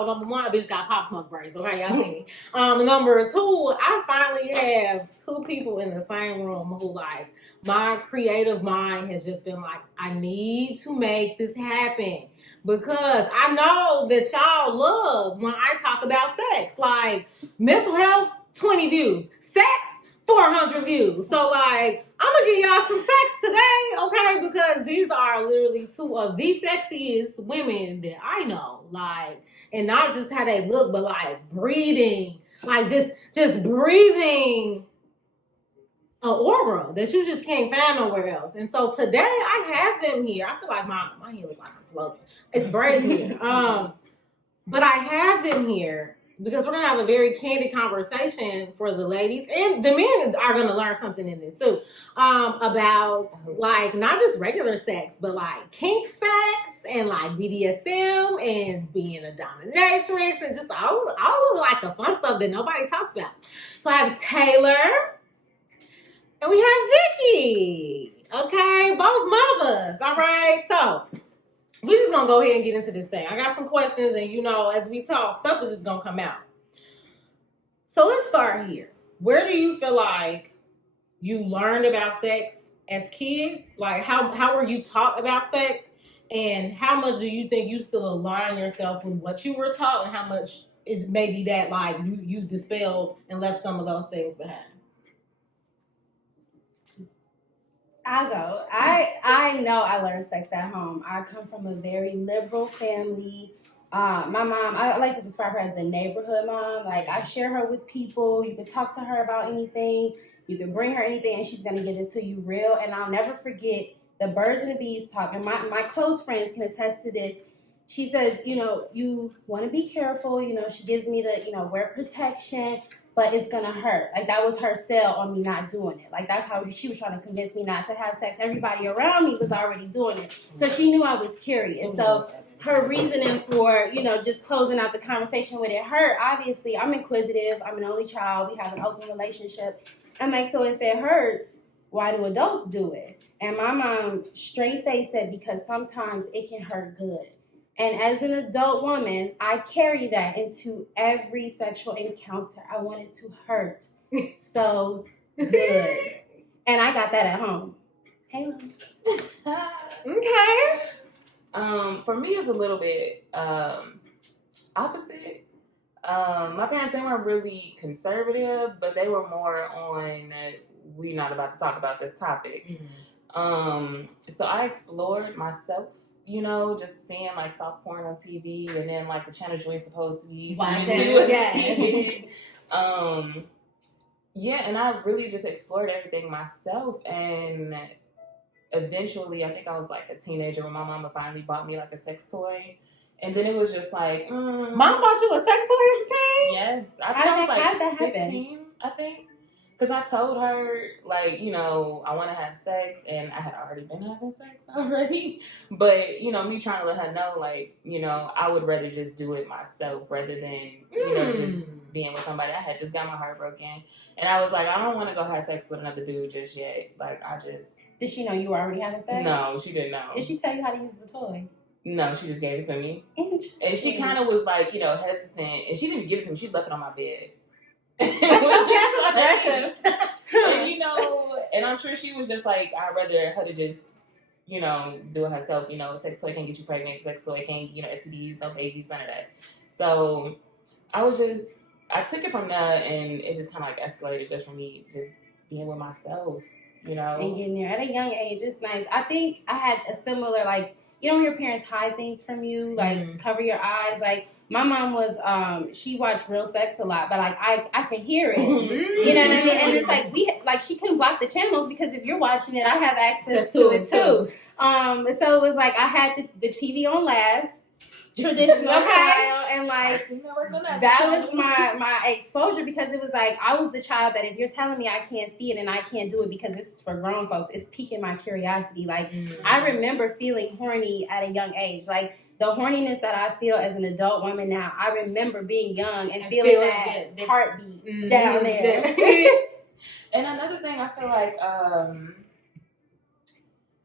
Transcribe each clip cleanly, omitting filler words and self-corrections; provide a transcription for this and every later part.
So number one, a bitch got pop smoke braids. Okay, y'all see me. Number two, I finally have two people in the same room who like my creative mind has just been like, I need to make this happen. Because I know that y'all love when I talk about sex. Like, mental health, 20 views. Sex, 400 views. So, like, I'm going to give y'all some sex today, okay? Because these are literally two of the sexiest women that I know. Like, and not just how they look, but, like, breathing. Like, just breathing an aura that you just can't find nowhere else. And so today I have them here. I feel like my hair looks like I'm floating. It's braids here. But I have them here because we're gonna have a very candid conversation for the ladies, and the men are gonna learn something in this too. About like not just regular sex, but like kink sex and like BDSM and being a dominatrix and just all of like the fun stuff that nobody talks about. So I have Taylor. And we have Vicky. Okay, both mothers. All right. So we're just gonna go ahead and get into this thing. I got some questions, and you know, as we talk, stuff is just gonna come out. So let's start here. Where do you feel like you learned about sex as kids? Like how were you taught about sex? And how much do you think you still align yourself with what you were taught, and how much is maybe that like you dispelled and left some of those things behind? I'll go. I know I learned sex at home. I come from a very liberal family. My mom, I like to describe her as a neighborhood mom. Like, I share her with people. You can talk to her about anything. You can bring her anything, and she's going to give it to you real. And I'll never forget the birds and the bees talk. And my close friends can attest to this. She says, you know, you want to be careful. You know, she gives me the, you know, wear protection. But it's gonna hurt. Like, that was her sell on me not doing it. Like, that's how she was trying to convince me not to have sex. Everybody around me was already doing it. So she knew I was curious. So her reasoning for, you know, just closing out the conversation with it hurt. Obviously, I'm inquisitive. I'm an only child. We have an open relationship. I'm like, so if it hurts, why do adults do it? And my mom straight face said, because sometimes it can hurt good. And as an adult woman, I carry that into every sexual encounter. I want it to hurt so good. And I got that at home. Hey, Mom. Okay. For me, it's a little bit opposite. My parents, they weren't really conservative, but they were more on, we're not about to talk about this topic. Mm-hmm. So I explored myself. You know, just seeing like soft porn on TV, and then like the channel you're supposed to be watching. Yeah, and I really just explored everything myself, and eventually, I think I was like a teenager when my mama finally bought me like a sex toy, and then it was just like, Mom bought you a sex toy as a teen? Yes, I was like 15, I think. Because I told her, like, you know, I want to have sex, and I had already been having sex already. But, you know, me trying to let her know, like, you know, I would rather just do it myself rather than, you know, just being with somebody. I had just got my heart broken. And I was like, I don't want to go have sex with another dude just yet. Like, I just... Did she know you were already having sex? No, she didn't know. Did she tell you how to use the toy? No, she just gave it to me. Interesting. And she kind of was, like, you know, hesitant. And she didn't even give it to me. She left it on my bed. That's aggressive. And, you know, and I'm sure she was just like, I'd rather her to just, you know, do it herself. You know, sex toy can't get you pregnant. Sex toy can't, you know, STDs, no babies, none of that. So I took it from there, and it just kind of like escalated just from me just being with myself, you know. And getting there at a young age, it's nice. I think I had a similar, like, you know, your parents hide things from you, like cover your eyes, like. My mom was, she watched Real Sex a lot, but, like, I could hear it. You know what I mean? And it's like, she couldn't block the channels because if you're watching it, I have access to it, too. So it was like I had the TV on last, traditional style, and, like, that was my exposure because it was like, I was the child that if you're telling me I can't see it and I can't do it because this is for grown folks, it's piquing my curiosity. Like, I remember feeling horny at a young age. Like, the horniness that I feel as an adult woman now, I remember being young and feeling that heartbeat down there. And another thing, I feel like,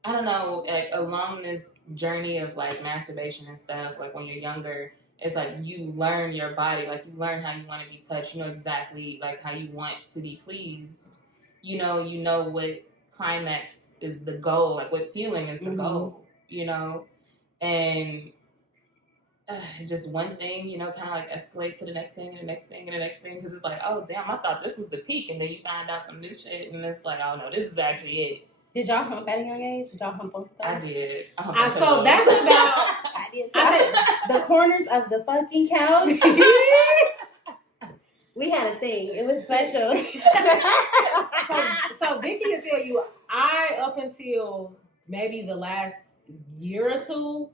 I don't know, like along this journey of like masturbation and stuff, like when you're younger, it's like you learn your body, like you learn how you want to be touched. You know exactly like how you want to be pleased. You know what climax is the goal, like what feeling is the goal. And just one thing, kind of like escalate to the next thing and the next thing and the next thing, because it's like, oh damn, I thought this was the peak, and then you find out some new shit, and it's like, oh no, this is actually it. Did y'all hump at a young age? Did y'all hump on stuff? I did. So that's about I did too. The corners of the fucking couch. We had a thing. It was special. so Vicky will tell you, I up until maybe the last year or two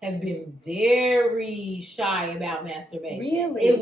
have been very shy about masturbation. Really? It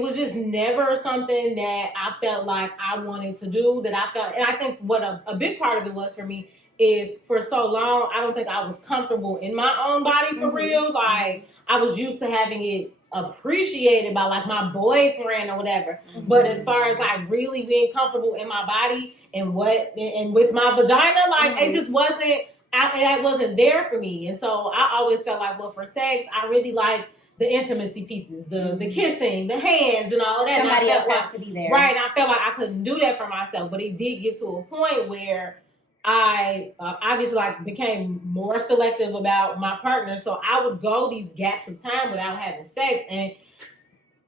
was just never something that I felt like I wanted to do, that I felt, and I think what a big part of it was for me is for so long, I don't think I was comfortable in my own body for real. Like, I was used to having it appreciated by like my boyfriend or whatever. But as far as like really being comfortable in my body and with my vagina, like it just wasn't, that wasn't there for me. And so I always felt like, well, for sex, I really like the intimacy pieces, the kissing, the hands, and all of that. Somebody else has to be there. Right, and I felt like I couldn't do that for myself. But it did get to a point where I obviously like became more selective about my partner. So I would go these gaps of time without having sex, and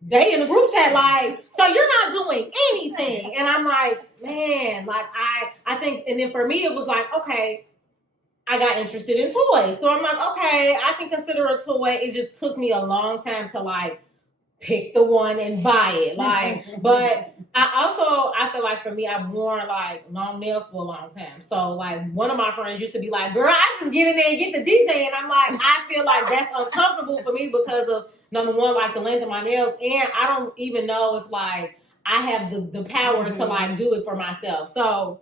they in the group chat like, so you're not doing anything. And I'm like, man, like I think, and then for me it was like, okay, I got interested in toys. So I'm like, okay, I can consider a toy. It just took me a long time to like pick the one and buy it. Like, but I feel like for me, I've worn like long nails for a long time. So like one of my friends used to be like, girl, I just get in there and get the DJ. And I'm like, I feel like that's uncomfortable for me because of, number one, like the length of my nails. And I don't even know if like I have the power to like do it for myself. So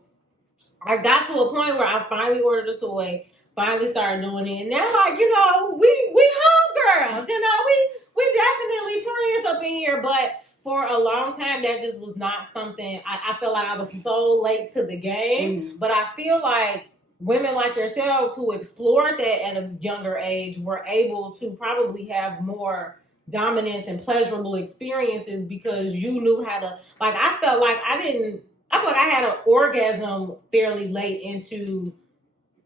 I got to a point where I finally ordered a toy, finally started doing it. And now, like, we home girls, we definitely friends up in here. But for a long time, that just was not something, I felt like I was so late to the game. But I feel like women like yourselves who explored that at a younger age were able to probably have more dominance and pleasurable experiences because you knew how to, like, I feel like I had an orgasm fairly late into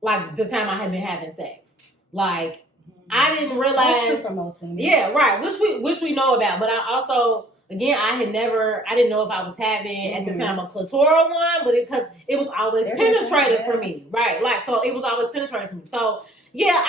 like the time I had been having sex. Like I didn't realize. That's true for most women. Yeah, right. Which we know about. But I also, again, I didn't know if I was having at the time a clitoral one, but because it was always penetrated for me, right? Like so, it was always penetrated for me. So yeah,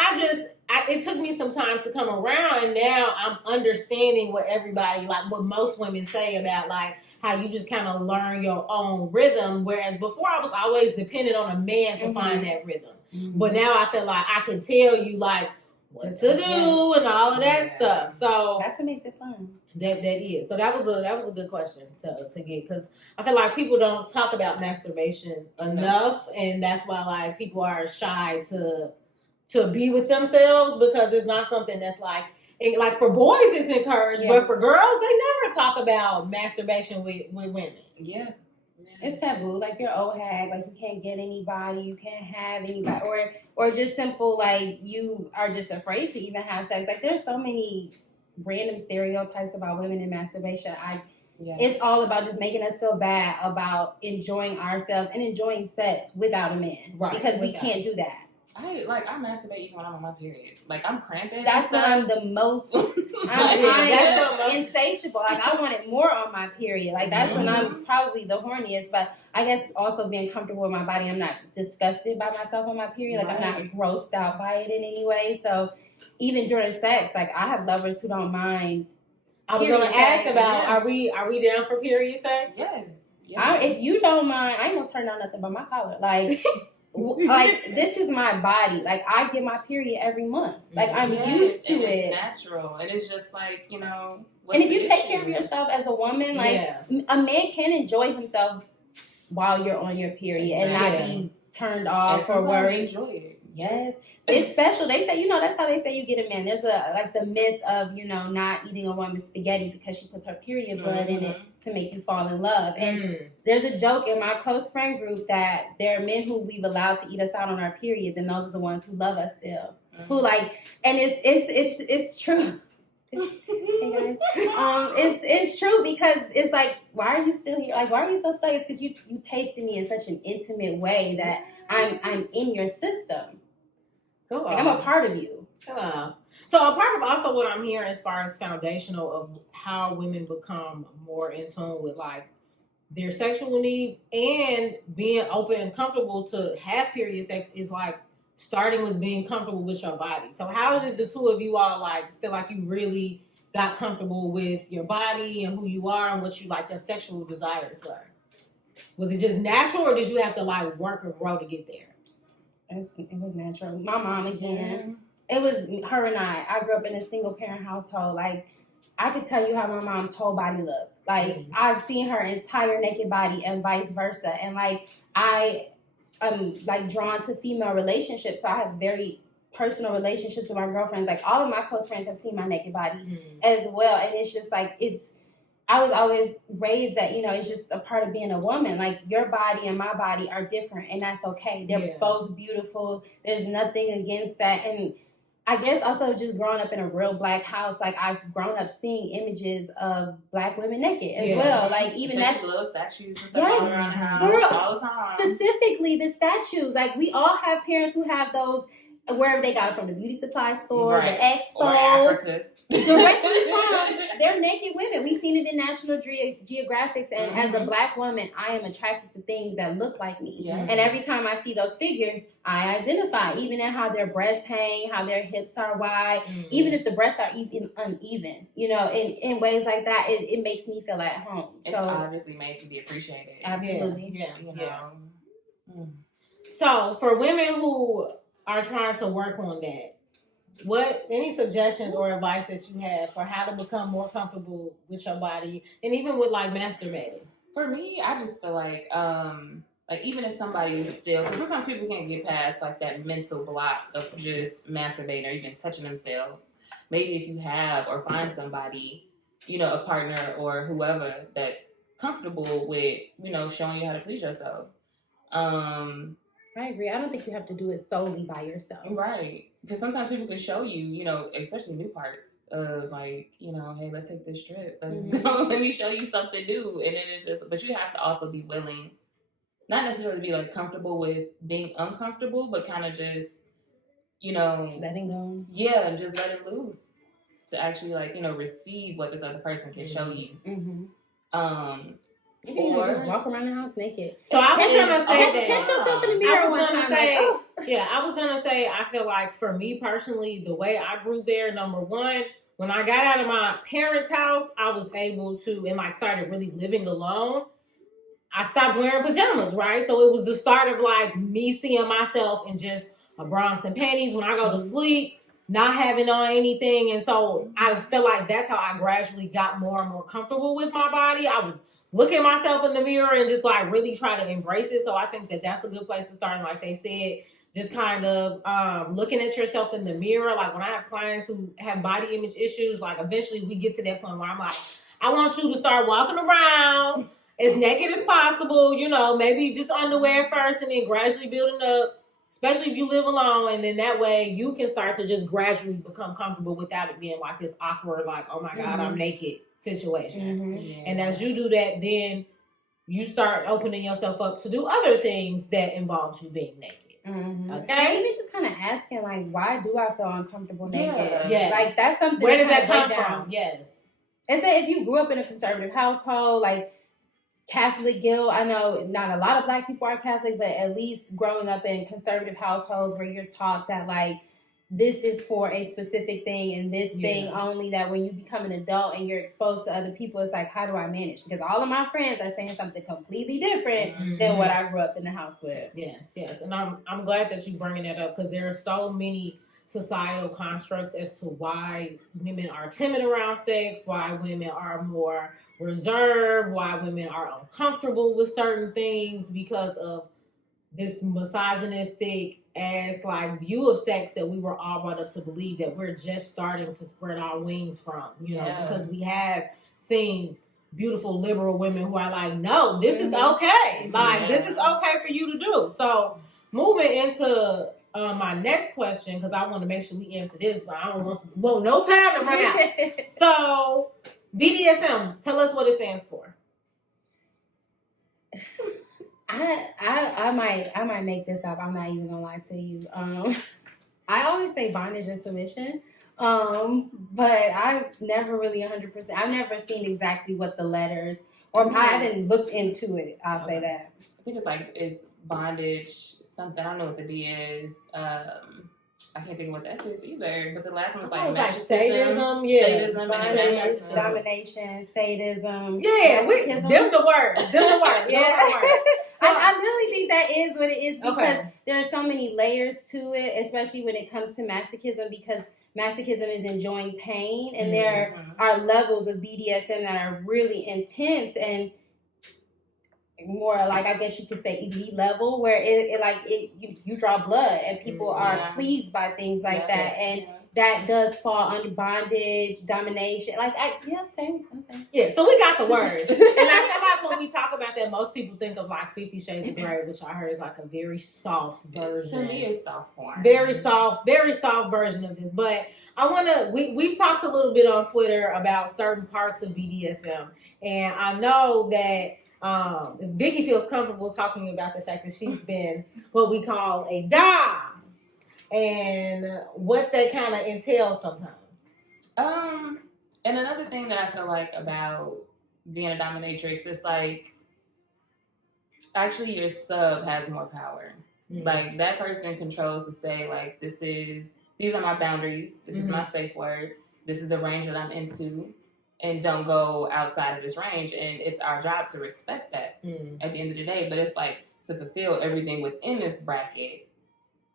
it took me some time to come around, and now I'm understanding what everybody, like what most women say about like how you just kind of learn your own rhythm. Whereas before I was always dependent on a man to find that rhythm. But now I feel like I can tell you like what to do and all of that stuff. So that's what makes it fun. That is. So that was a good question to get, because I feel like people don't talk about masturbation enough, and that's why like people are shy to be with themselves, because it's not something that's like for boys it's encouraged, but for girls they never talk about masturbation with women. Yeah. It's taboo. Like you're old hag, like you can't get anybody, you can't have anybody, or just simple like you are just afraid to even have sex. Like there's so many random stereotypes about women and masturbation. It's all about just making us feel bad about enjoying ourselves and enjoying sex without a man, right? Because we can't do that. I masturbate even when I'm on my period. Like I'm cramping. That's when I'm the most. I'm insatiable. Like I want it more on my period. Like that's when I'm probably the horniest. But I guess also being comfortable with my body, I'm not disgusted by myself on my period. Like I'm not grossed out by it in any way. So even during sex, like I have lovers who don't mind. I was going to ask about are we down for period sex? Yes. If you don't mind, I ain't gonna turn on nothing but my collar. Like. Like this is my body. Like I get my period every month. Like I'm used to it. It's natural, and it's just like and if you take care of yourself as a woman, like a man can enjoy himself while you're on your period and not be turned off or worried. Enjoy it. Yes, it's special. They say that's how they say you get a man. There's the myth of not eating a woman's spaghetti because she puts her period blood in it to make you fall in love. And there's a joke in my close friend group that there are men who we've allowed to eat us out on our periods, and those are the ones who love us still. who like, and it's true. Hey guys, it's true because it's like, why are you still here? Like, why are you so stuck? It's because you tasted me in such an intimate way that I'm in your system. Cool. Like, I'm a part of you. Cool. So a part of also what I'm hearing as far as foundational of how women become more in tune with like their sexual needs and being open and comfortable to have period sex is like starting with being comfortable with your body. So how did the two of you all like feel like you really got comfortable with your body and who you are and what you like your sexual desires were? Was it just natural or did you have to like work or grow to get there? It was natural. My mom again. It was her and I. I grew up in a single parent household. Like, I could tell you how my mom's whole body looked. Like, I've seen her entire naked body and vice versa. And like, I am like drawn to female relationships. So I have very personal relationships with my girlfriends. Like, all of my close friends have seen my naked body as well. And it's just like, I was always raised that, you know, it's just a part of being a woman. Like, your body and my body are different, and that's okay. They're both beautiful. There's nothing against that. And I guess also just growing up in a real black house, like, I've grown up seeing images of black women naked as well. Like, even that's little statues and stuff all around the house all the time. Specifically the statues. Like, we all have parents who have those wherever they got it from, the beauty supply store, the expo, or Africa. Directly from, they're naked women. We've seen it in National Geographics, and as a black woman, I am attracted to things that look like me. And every time I see those figures, I identify, even in how their breasts hang, how their hips are wide, even if the breasts are even uneven, you know, in ways like that, it makes me feel at home. It's obviously made to be appreciated. Absolutely. You know. So for women who are trying to work on that, any suggestions or advice that you have for how to become more comfortable with your body and even with like masturbating? For me, I just feel like even if somebody is still, because sometimes people can't get past like that mental block of just masturbating or even touching themselves. Maybe if you have or find somebody, you know, a partner or whoever that's comfortable with, you know, showing you how to please yourself. I agree. I don't think you have to do it solely by yourself. Right. Because sometimes people can show you, you know, especially new parts of like, you know, hey, let's take this trip. Let's go. Let me show you something new. And then it's just, but you have to also be willing, not necessarily be like comfortable with being uncomfortable, but kind of just, you know. Letting go. Yeah, and just let it loose to actually like, you know, receive what this other person can show you. You can just walk around the house naked. So I was gonna say that. Catch yourself in the mirror one time. I was gonna say, I feel like for me personally, the way I grew there, number one, when I got out of my parents' house, I was able to, and like started really living alone. I stopped wearing pajamas, right? So it was the start of like me seeing myself in just a bras and panties when I go to sleep, not having on anything. And so I feel like that's how I gradually got more and more comfortable with my body. I would look at myself in the mirror and just like really try to embrace it. So I think that that's a good place to start. And like they said, just kind of looking at yourself in the mirror. Like when I have clients who have body image issues, like eventually we get to that point where I'm like, I want you to start walking around as naked as possible, you know, maybe just underwear first and then gradually building up, especially if you live alone. And then that way you can start to just gradually become comfortable without it being like this awkward, like, oh my God, I'm naked situation. And as you do that, then you start opening yourself up to do other things that involve you being naked. Okay? And even just kind of asking, like, why do I feel uncomfortable naked? Yes. Like, that's something. Where does that come from? Yes. And say if you grew up in a conservative household, like Catholic guilt, I know not a lot of black people are Catholic, but at least growing up in conservative households where you're taught that, like, this is for a specific thing and this thing only, that when you become an adult and you're exposed to other people, it's like, how do I manage? Because all of my friends are saying something completely different than what I grew up in the house with. Yes. And I'm glad that you're bringing that up because there are so many societal constructs as to why women are timid around sex, why women are more reserved, why women are uncomfortable with certain things because of this misogynistic as like view of sex that we were all brought up to believe that we're just starting to spread our wings from, you know, because we have seen beautiful liberal women who are like, no, this is okay. Like, this is okay for you to do. So moving into my next question, because I want to make sure we answer this, but I don't want no time to run out. So, BDSM, tell us what it stands for. I might make this up. I'm not even gonna lie to you. I always say bondage and submission. But I've never really 100%. I've never seen exactly what the letters, or I haven't looked into it. I'll say that. I think it's bondage, something. I don't know what the D is. I can't think of what that is either. But the last one was like sadism, sadism, domination, sadism. Yeah, them the words. Yeah. I literally think that is what it is, because there are so many layers to it, especially when it comes to masochism, because masochism is enjoying pain, and there are levels of BDSM that are really intense and more like, I guess you could say, ED level, where you draw blood and people are pleased by things like that, and that does fall under bondage, domination. Yeah, so we got the words. And I feel like when we talk about that, most people think of like 50 Shades of Grey, which I heard is like a very soft version. To me, it's soft porn. Very soft version of this. But we've talked a little bit on Twitter about certain parts of BDSM, and I know that Vicky feels comfortable talking about the fact that she's been what we call a dom, and what that kind of entails sometimes. And another thing that I feel like about being a dominatrix is like, actually your sub has more power. Mm-hmm. Like, that person controls to say, like, these are my boundaries, this is my safe word, this is the range that I'm into, and don't go outside of this range. And it's our job to respect that at the end of the day. But it's like, to fulfill everything within this bracket,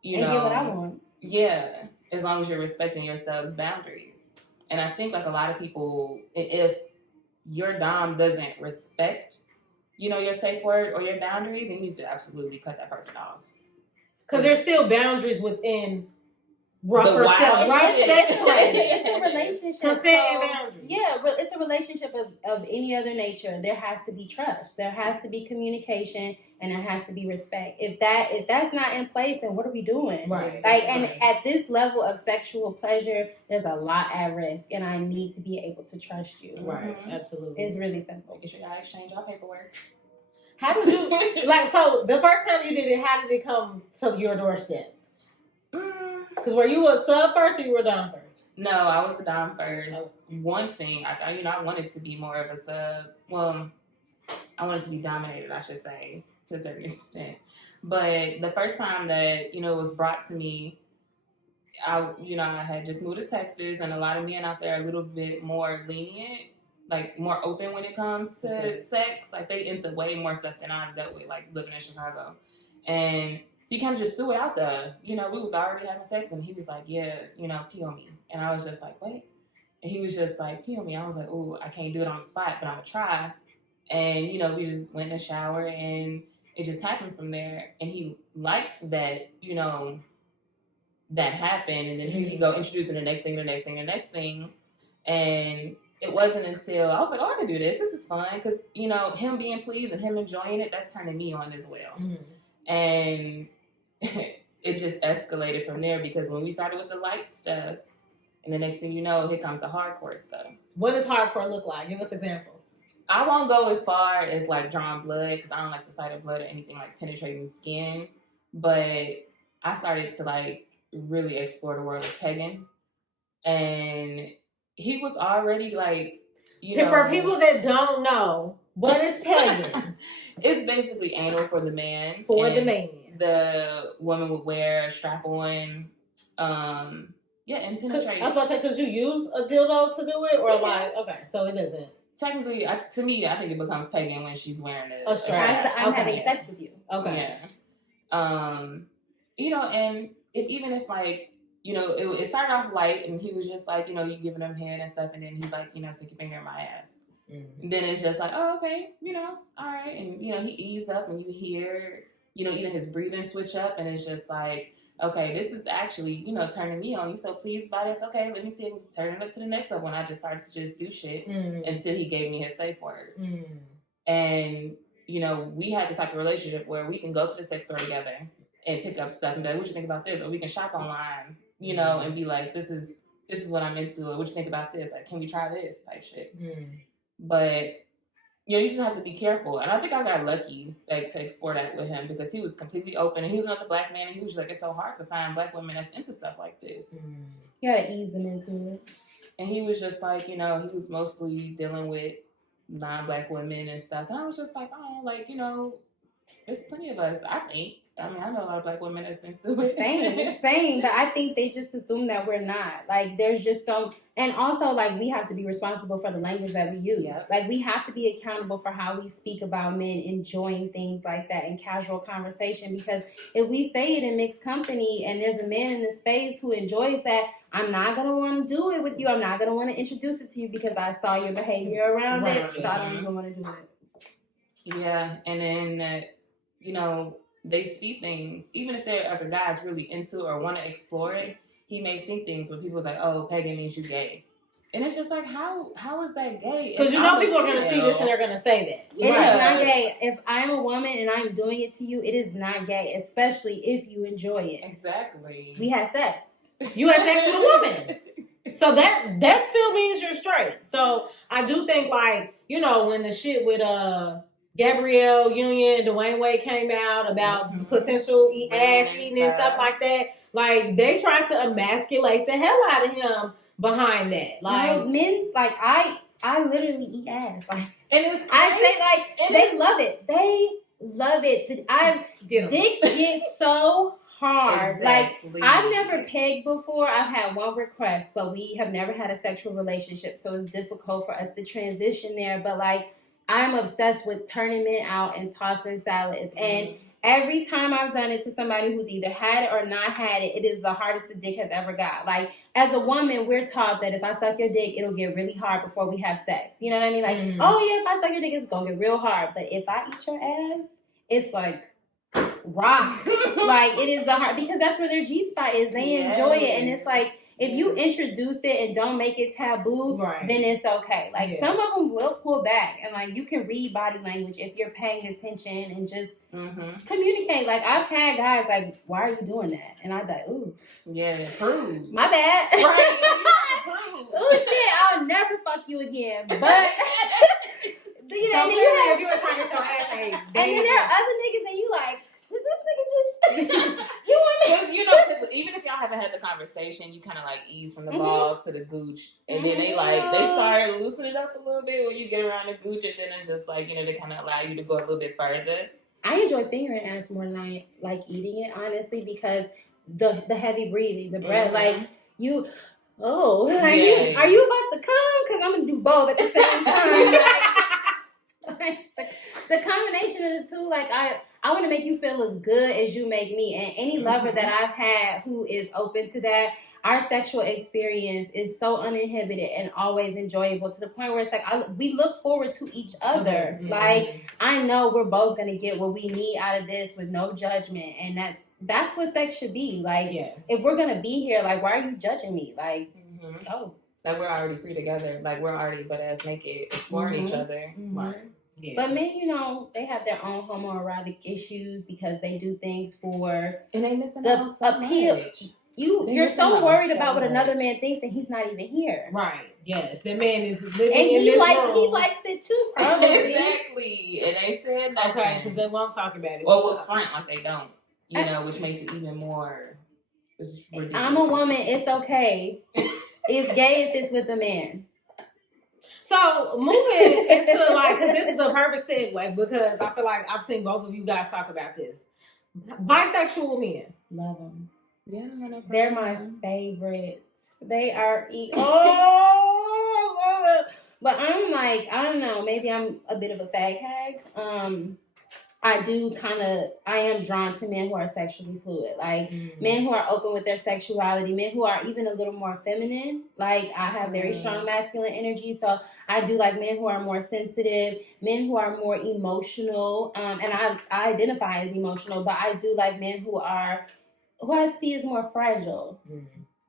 you know. Get what I want. Yeah, as long as you're respecting your sub's boundaries. And I think, like, a lot of people, if your dom doesn't respect, you know, your safe word or your boundaries, you need to absolutely cut that person off. Because there's still boundaries within rougher stuff, right? It's a relationship. So, it's a relationship of any other nature. There has to be trust. There has to be communication, and there has to be respect. If that's not in place, then what are we doing? Right. At this level of sexual pleasure, there's a lot at risk, and I need to be able to trust you. Right. Absolutely. It's really simple. Making sure y'all exchange your paperwork. How did you so the first time you did it, how did it come to your doorstep? Because were you a sub first or you were a dom first? No, I was a dom first. Wanting, I wanted to be more of a sub. Well, I wanted to be dominated, I should say, to a certain extent. But the first time that, it was brought to me, I had just moved to Texas, and a lot of men out there are a little bit more lenient, like more open when it comes to sex. Like, they into way more stuff than I've dealt with, like living in Chicago. And he kind of just threw it out there. We was already having sex, and he was like, yeah, pee on me. And I was just like, what? And he was just like, pee on me. I was like, oh, I can't do it on the spot, but I'm going to try. And, we just went in the shower, and it just happened from there. And he liked that, that happened. And then here you go, introducing the next thing. And it wasn't until I was like, oh, I can do this. This is fun. Because, him being pleased and him enjoying it, that's turning me on as well. And it just escalated from there, because when we started with the light stuff, and the next thing you know, here comes the hardcore stuff. What does hardcore look like? Give us examples. I won't go as far as like drawing blood, because I don't like the sight of blood or anything like penetrating skin. But I started to like really explore the world of pegging, and he was already like, for people that don't know, what is pegging? It's basically anal for the man. The woman would wear a strap-on, and penetrate. I was about to say, because you use a dildo to do it, or okay, so it doesn't. Technically, to me, I think it becomes pegging when she's wearing a strap. I'm having sex with you. Okay. Yeah. And even if like, it started off light, and he was just like, you giving him head and stuff, and then he's like, stick your finger in my ass. Mm-hmm. Then it's just like, oh, okay, all right. And, he eased up, and you hear, even his breathing switch up, and it's just like, okay, this is actually, turning me on. You so pleased by this? Okay, let me see if we can turn it up to the next level. And I just started to just do shit until he gave me his safe word. And, we had this type of relationship where we can go to the sex store together, and pick up stuff and be like, what you think about this? Or we can shop online, you know, and be like, this is what I'm into. Or what you think about this? Like, can we try this type shit? But, you know, you just have to be careful. And I think I got lucky, like, to explore that with him because he was completely open. And he was another black man. And he was just like, it's so hard to find black women that's into stuff like this. You gotta ease him into it. And he was just like, you know, he was mostly dealing with non-black women and stuff. And I was just like, oh, like, you know, there's plenty of us, I think. I mean, I know a lot of black women that's into it. Same. But I think they just assume that we're not. Like, there's just some... And also, like, we have to be responsible for the language that we use. Yep. Like, we have to be accountable for how we speak about men enjoying things like that in casual conversation. Because if we say it in mixed company and there's a man in the space who enjoys that, I'm not going to want to do it with you. I'm not going to want to introduce it to you because I saw your behavior around it. So I don't even want to do it. Yeah. And then, you know... They see things, even if there are guys really into or want to explore it, he may see things where people's like, oh, pagan means you gay. And it's just like, how is that gay? Because you know people are going to see this and they're going to say that. It is not gay. If I'm a woman and I'm doing it to you, it is not gay, especially if you enjoy it. Exactly. We had sex. You had sex with a woman. So that still means you're straight. So I do think, like, you know, when the shit with Gabrielle Union, Dwayne Wade came out about potential ass eating and stuff like that. Like, they tried to emasculate the hell out of him behind that. Like, no, men's, like, I literally eat ass. Like, and it's I say, like, they love it. They love it. Dicks get so hard. Exactly. Like, I've never pegged before. I've had one request, but we have never had a sexual relationship, so it's difficult for us to transition there. But, like, I'm obsessed with turning men out and tossing salads. And every time I've done it to somebody who's either had it or not had it, it is the hardest the dick has ever got. Like, as a woman, we're taught that if I suck your dick, it'll get really hard before we have sex. You know what I mean? Like, oh yeah, if I suck your dick, it's gonna get real hard. But if I eat your ass, it's like rock. Like, it is the hard, because that's where their G-spot is. They enjoy it. And it's like, if you introduce it and don't make it taboo, then it's okay. Like, some of them will pull back. And, like, you can read body language if you're paying attention and just communicate. Like, I've had guys like, why are you doing that? And I'm like, ooh. Yeah, prove. My bad. Right. Ooh, shit, I'll never fuck you again. But... you know, if you were trying to show ass, and then there are other niggas that you like, did this nigga just... you want me? You know, even if y'all haven't had the conversation, you kind of like ease from the balls to the gooch, and then they start loosening it up a little bit when you get around the gooch, and then it's just like, you know, they kind of allow you to go a little bit further. I enjoy fingering ass more than I like eating it, honestly, because the heavy breathing, the breath, like you. Oh, like, are you about to come? Because I'm gonna do both at the same time. The combination of the two, like, I want to make you feel as good as you make me. And any lover that I've had who is open to that, our sexual experience is so uninhibited and always enjoyable, to the point where it's like we look forward to each other. Like, I know we're both gonna get what we need out of this with no judgment, and that's what sex should be. Like, if we're gonna be here, like, why are you judging me? Like, like, we're already free together. Like, we're already butt ass naked, exploring each other. Yeah. But men, you know, they have their own homoerotic issues because they do things for and they missing out so appeal. Much. You're so worried about what another man thinks, and he's not even here. Right. Yes. The man is living and in this room. He likes it too, probably. Exactly. And they said nothing. Okay, because they won't talk about it. Or will front like they don't. You know, which makes it even more. I'm a woman. It's okay. It's gay if it's with a man. So, moving into, like, because this is a perfect segue, because I feel like I've seen both of you guys talk about this. Bisexual men. Love them. Yeah, they're my favorites. They are... Oh, I love it. But I'm like, I don't know, maybe I'm a bit of a fag hag. I am drawn to men who are sexually fluid. Like, men who are open with their sexuality, men who are even a little more feminine. Like, I have very strong masculine energy, so I do like men who are more sensitive, men who are more emotional, and I identify as emotional, but I do like men who I see as more fragile.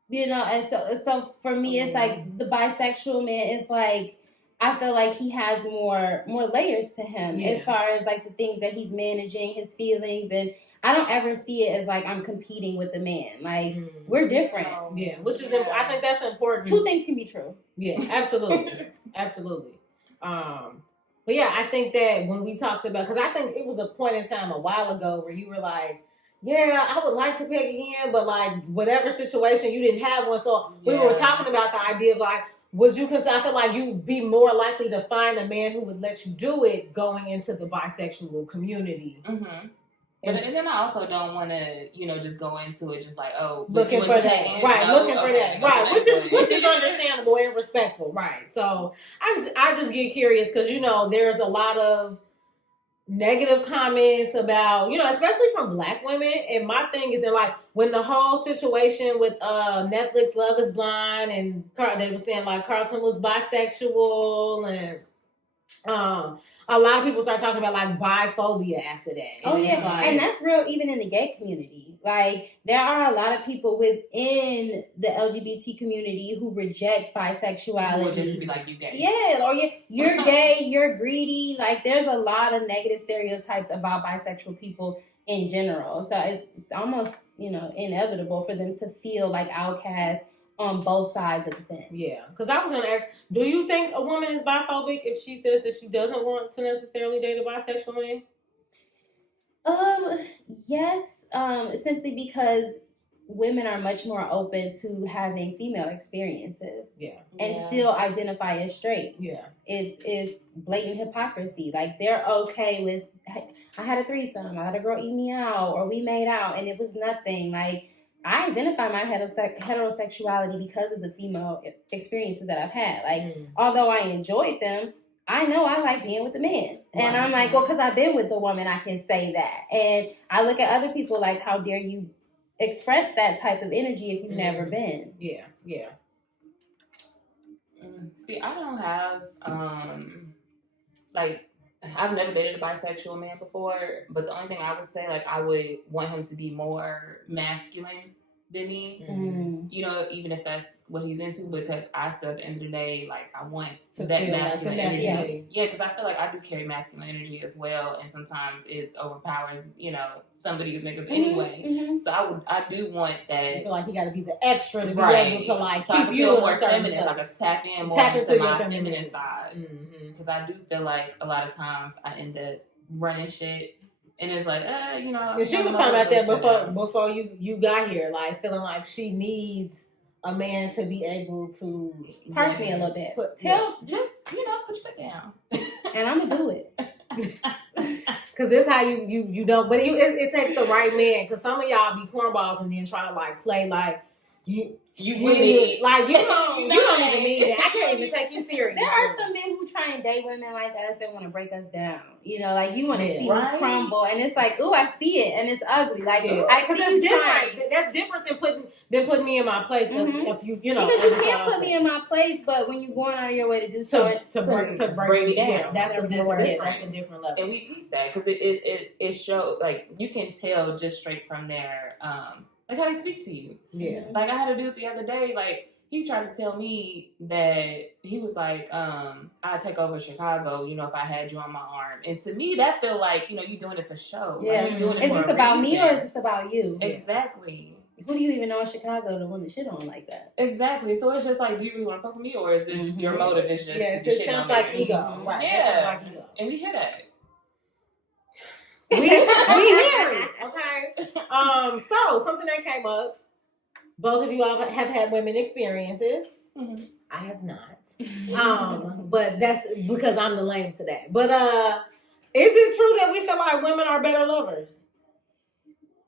You know, and so for me, it's like the bisexual man is like, I feel like he has more layers to him as far as, like, the things that he's managing, his feelings. And I don't ever see it as like I'm competing with a man. Like we're different. Yeah, which is I think that's important. Two things can be true. Yeah, absolutely, absolutely. But yeah, I think that when we talked about, because I think it was a point in time a while ago where you were like, yeah, I would like to pick again, but like whatever situation, you didn't have one. So we were talking about the idea of like, would you consider, I feel like you'd be more likely to find a man who would let you do it going into the bisexual community. Mm-hmm. And then I also don't want to, just go into it just like, looking for that, right? Looking for that, right? Which is understandable and respectful, right? So I just get curious because there's a lot of negative comments about especially from Black women, and my thing is that like when the whole situation with Netflix Love Is Blind and they were saying like Carlton was bisexual and a lot of people start talking about like biphobia after that. Oh yeah, and that's real even in the gay community. Like there are a lot of people within the LGBT community who reject bisexuality. Or just be like, you gay. Yeah, or you're gay, you're greedy. Like there's a lot of negative stereotypes about bisexual people in general. So it's almost, inevitable for them to feel like outcasts on both sides of the fence. Yeah, because I was going to ask, do you think a woman is biphobic if she says that she doesn't want to necessarily date a bisexual man? Yes, simply because women are much more open to having female experiences. Yeah. And still identify as straight. Yeah. It's blatant hypocrisy. Like they're okay with, hey, I had a threesome, I had a girl eat me out, or we made out and it was nothing. Like I identify my heterosexuality because of the female experiences that I've had. Like, although I enjoyed them, I know I like being with the man. And I'm like, well, because I've been with the woman, I can say that. And I look at other people like, how dare you express that type of energy if you've never been? Yeah, yeah. See, I don't have, I've never dated a bisexual man before, but the only thing I would say, like, I would want him to be more masculine than me, even if that's what he's into, because I still, at the end of the day, like, I want that masculine energy. Yeah, because I feel like I do carry masculine energy as well, and sometimes it overpowers, some of these niggas anyway. So I do want that. You feel like you got to be the extra to be able to, like, so keep I can you feel in more a certain feminine, so I can tap in more into my feminine side. Because I do feel like a lot of times I end up running shit. And it's like, And she was talking about that before you got here, like feeling like she needs a man to be able to park me a little bit. Put your foot down. And I'm gonna do it. Cause this how you don't. But it takes the right man. Cause some of y'all be cornballs and then try to like play like you like you don't even need it. I can't even take you serious. There are some men who try and date women like us and want to break us down. Like you want to see me crumble, and it's like, ooh, I see it, and it's ugly. Like I see you different. That's different than putting me in my place. If you because you can't put me in my place, but when you're going out of your way to do so to break me down, that's a different level. And we keep that because it shows, like, you can tell just straight from their like how they speak to you. Yeah. Like I had a dude the other day, like he tried to tell me that he was like, I'd take over Chicago, if I had you on my arm. And to me that feel like, you doing it for show. Yeah. Like, doing it is for this about me or is this about you? Exactly. Who do you even know in Chicago to want to shit on like that? Exactly. So it's just like, do you really want to fuck with me, or is this your motive? Is just it sounds like ego. Right. Yeah. Like ego. And we hear that. we hear it, okay? So something that came up. Both of you all have had women experiences. I have not. But that's because I'm the lame to that. But is it true that we feel like women are better lovers?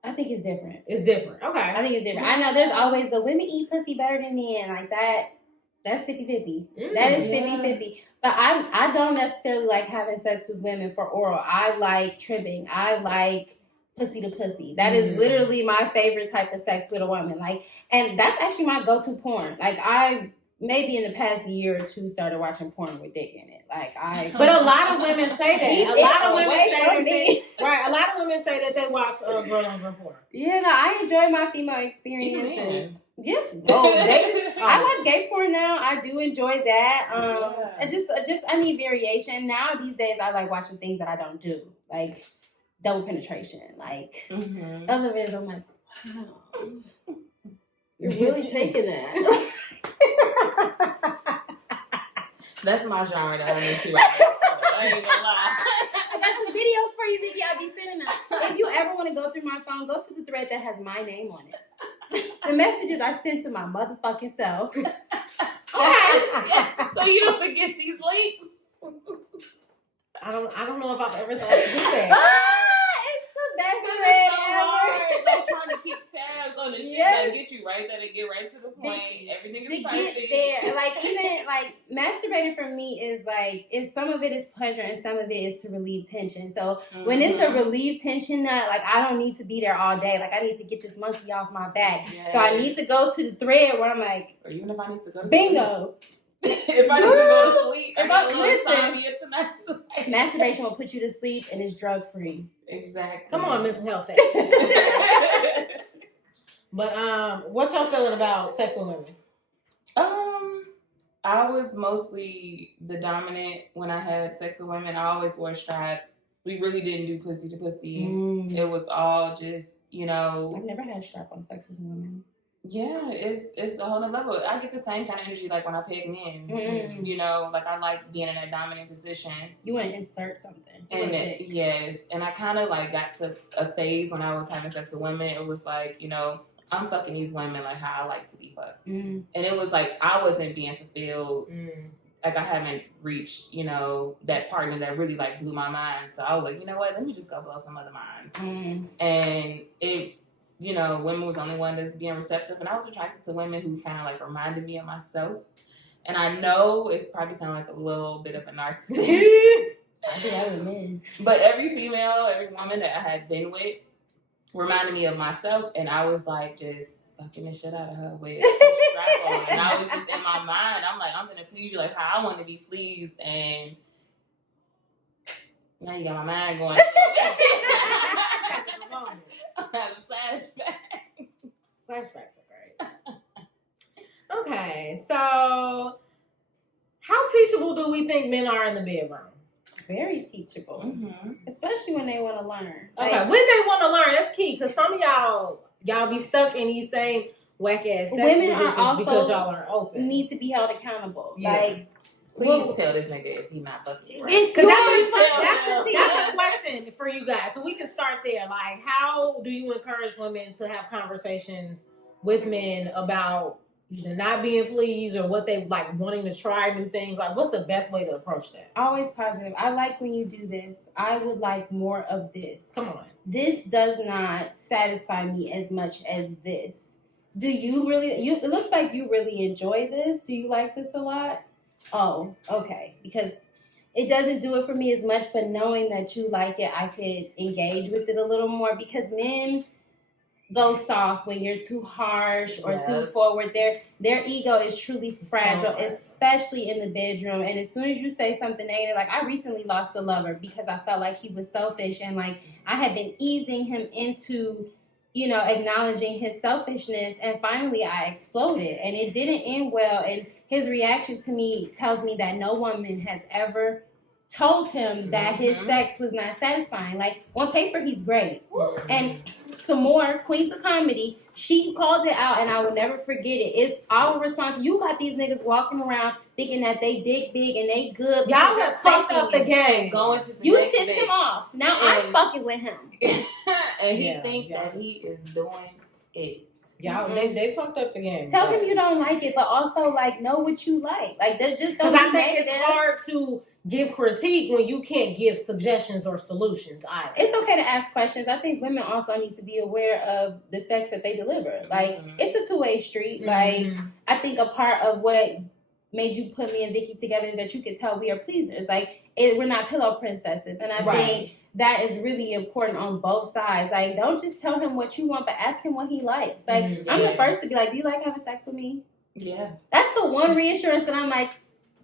I think it's different. It's different. Okay. I think it's different. I know there's always the women eat pussy better than men. Like that. That's 50-50. That is 50-50. But I don't necessarily like having sex with women for oral. I like tripping. I like pussy to pussy. That is literally my favorite type of sex with a woman. Like, and that's actually my go-to porn. Like, I maybe in the past year or two started watching porn with dick in it. Like but a lot of women say that. A lot of women say that A lot of women say that they watch girl on girl porn. Yeah, no, I enjoy my female experiences. Yeah, I watch gay porn now. I do enjoy that. I just I need variation. Now these days I like watching things that I don't do. Like double penetration. Like, those are videos I'm like, wow, you're really taking that. That's my genre that I'm into right now. I ain't gonna lie. I got some videos for you, Vicky. I'll be sending them. If you ever want to go through my phone, go to the thread that has my name on it. The messages I sent to my motherfucking self. Okay. So you don't forget these links. I don't know if I've ever thought to do that. It's the best It's thread so ever. hard. Like trying to keep tabs on the shit that get you right there to get right to the point. Everything is perfect. To get there. Like, even, like, masturbating for me is, like, some of it is pleasure and some of it is to relieve tension. So, when it's a relieve tension nut, like, I don't need to be there all day. Like, I need to get this monkey off my back. Yes. So, I need to go to the thread where I'm like, or even if I need to go to bingo. Sleep. If I need to go to sleep, I got a little listen, tonight. Masturbation will put you to sleep and it's drug free. Exactly. Come on, mental health. But what's your feeling about sex with women? I was mostly the dominant when I had sex with women. I always wore a strap. We really didn't do pussy to pussy. It was all just, you know. I've never had a strap on sex with women. Yeah, it's a whole nother level. I get the same kind of energy like when I peg men. You know, like I like being in that dominant position. You want to insert something. And yes, and I kind of like got to a phase when I was having sex with women. It was like, you know, I'm fucking these women like how I like to be fucked. And it was like I wasn't being fulfilled. Like I haven't reached, you know, that partner that really like blew my mind. So I was like, you know what, let me just go blow some other minds. And it, you know, women was the only one that's being receptive. And I was attracted to women who kind of like reminded me of myself. And I know it's probably sound like a little bit of a narcissist. I think I would men. But every female, every woman that I had been with reminded me of myself. And I was like just fucking the shit out of her with a strap on. And I was just in my mind, I'm like, I'm going to please you like how I want to be pleased. And now you got my mind going. I have a flashback. Flashbacks are great. Okay, so how teachable do we think men are in the bedroom? Very teachable, especially when they want to learn. Okay, when they want to learn, that's key. Because some of y'all be stuck in these same whack ass sex positions because y'all aren't open. Need to be held accountable. Yeah. Like, please tell this nigga if he not fucking right. That's a question for you guys. So we can start there. Like, how do you encourage women to have conversations with men about either not being pleased or what they like wanting to try new things? Like, what's the best way to approach that? Always positive. I like when you do this. I would like more of this. Come on. This does not satisfy me as much as this. Do you really? It looks like you really enjoy this. Do you like this a lot? Oh, okay. Because it doesn't do it for me as much, but knowing that you like it, I could engage with it a little more because men go soft when you're too harsh or too forward. Their ego is truly fragile, especially in the bedroom. And as soon as you say something negative, like I recently lost a lover because I felt like he was selfish and like I had been easing him into, you know, acknowledging his selfishness, and finally I exploded and it didn't end well. And his reaction to me tells me that no woman has ever told him that his sex was not satisfying. Like, on paper, he's great. And some more, Queens of Comedy, she called it out, and I will never forget it. It's our response. You got these niggas walking around thinking that they dick big and they good. Y'all have fucked up the game. Going to the you next sent bitch. him off. Now I'm fucking with him. And he think that he is doing it. Y'all, they fucked up the game. Tell him you don't like it, but also, like, know what you like. Like, there's just don't be I think negative. it's hard to give critique when you can't give suggestions or solutions either. It's okay to ask questions. I think women also need to be aware of the sex that they deliver. Like, it's a two-way street. Like, I think a part of what made you put me and Vicky together is that you could tell we are pleasers. Like, we're not pillow princesses. And I think that is really important on both sides. Like, don't just tell him what you want, but ask him what he likes. Like, I'm the first to be like, do you like having sex with me? Yeah. That's the one reassurance that I'm like,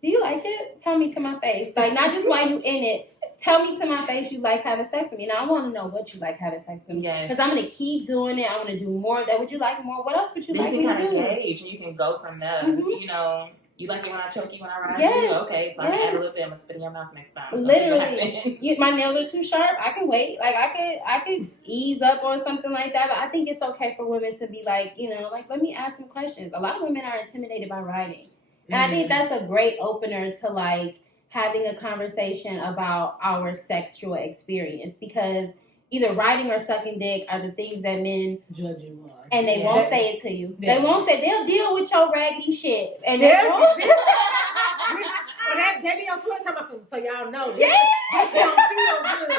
do you like it? Tell me to my face. Like, not just while you in it. Tell me to my face you like having sex with me. Now, I want to know what you like having sex with me. Because I'm going to keep doing it. I'm going to do more of that. Would you like more? What else would you like me to do? You can kind of gauge and you can go from there. You know, You like it when I choke you when I ride Yes, you? Okay, so I'm gonna add a yes. little bit. I'm gonna spit in your mouth next time. Let's see what Literally, happens. my nails are too sharp. I can wait. Like I could ease up on something like that. But I think it's okay for women to be like, like let me ask some questions. A lot of women are intimidated by riding, and I think that's a great opener to like having a conversation about our sexual experience, because either riding or sucking dick are the things that men judge you on, and they won't say it to you. Yeah. They won't say. They'll deal with your raggedy shit, and Yeah. they won't. Well, they be on Twitter talking about something, so y'all know. Yeah. This don't feel good.